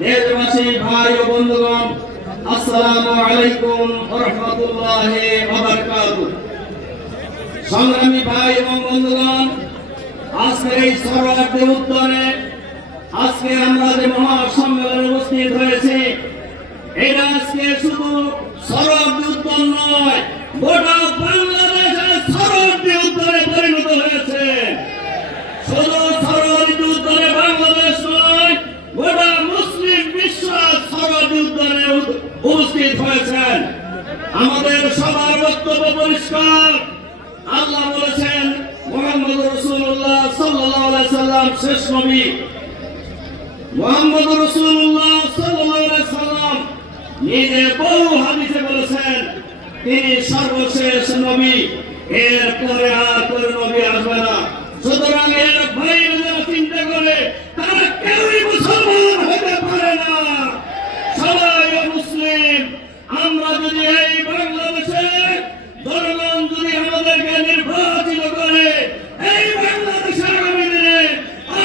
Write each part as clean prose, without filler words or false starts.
দেশবাসী ভাই ও বন্ধুগণ, আসসালামু আলাইকুম ওয়া রাহমাতুল্লাহি ওয়া বারাকাতুহু। সংগ্রামী ভাই এবং বন্ধুগণ, আজকের এই সরোয়ার্দী উদ্যানে আজকে আমরা যে মহাসম্মেলনে উপস্থিত হয়েছি, এটা আজকে শুধু সরোয়ার্দী উদ্যান নয়, গোটা বাংলাদেশের সরোয়ার্দী উদ্যানে পরিণত হয়েছে। শুধু সরোয়ার্দী উদ্যানে বাংলাদেশ নয়, গোটা মুসলিম বিশ্ব সরোয়ার্দী উদ্যানে উপস্থিত হয়েছেন। আমাদের সবার বক্তব্য পরিষ্কার। আল্লাহ বলেছেন মুহাম্মদ রাসূলুল্লাহ সাল্লাল্লাহু আলাইহি সাল্লাম শেষ নবী। মুহাম্মদ রাসূলুল্লাহ সাল্লাল্লাহু আলাইহি সাল্লাম নিজে বহু হাদিসে বলেছেন তিনি সর্বশেষ নবী, এর পরে আর কোন নবী আসবে না। সুতরাং এর বাইরে যারা চিন্তা করে তারা কেউই মুসলমান হতে পারে না। সবাই মুসলিম। আমরা যদি এই বাংলাদেশে জনগণ যদি আমাদেরকে নির্বাচিত করে, এই বাংলাদেশে আগামী দিনে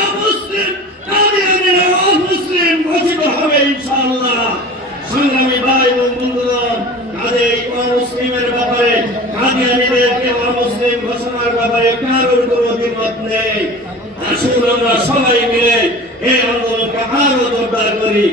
অমুসলিম কাদিয়ানীরা অমুসলিম ঘোষিত হবে ইনশাআল্লাহ। সংগ্রামী ভাই এবং বন্ধুগণ, কাজেই অমুসলিমের ব্যাপারে, কাদিয়ানীদেরকে অমুসলিম ঘোষণার ব্যাপারে কারোর কোনো দ্বিমত নেই। আসুন আমরা সবাই মিলে এই আন্দোলনকে আরো জোরদার করি।